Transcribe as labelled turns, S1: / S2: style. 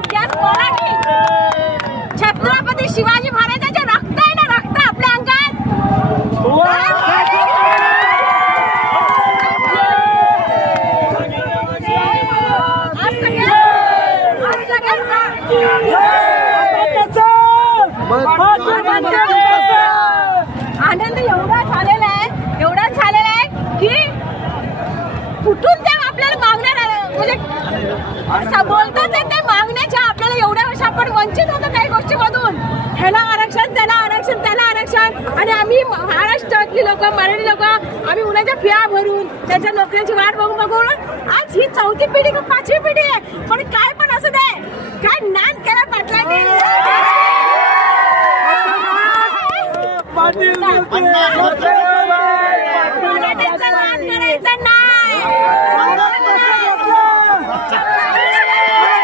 S1: त्यात कोणाने छत्रपती शिवाजी महाराजांचे रक्त आहे ना रक्त आपल्या अंगात. आनंद एवढा झालेला आहे एवढा झालेला आहे की कुठून त्या आपल्याला म्हणजे बोलताच आपण वंचित होतो काही गोष्टीमधून. ह्याला आरक्षण त्याला आरक्षण त्याला आरक्षण. आणि आम्ही महाराष्ट्रातली लोक मराठी लोक आम्ही उन्हाच्या फिया भरून त्याच्या नोकऱ्याची वाट बघून बघून आज ही चौथी पिढी का पाचवी पिढी आहे? पण काय पण असं दे. काय नान केला पाटलांनी?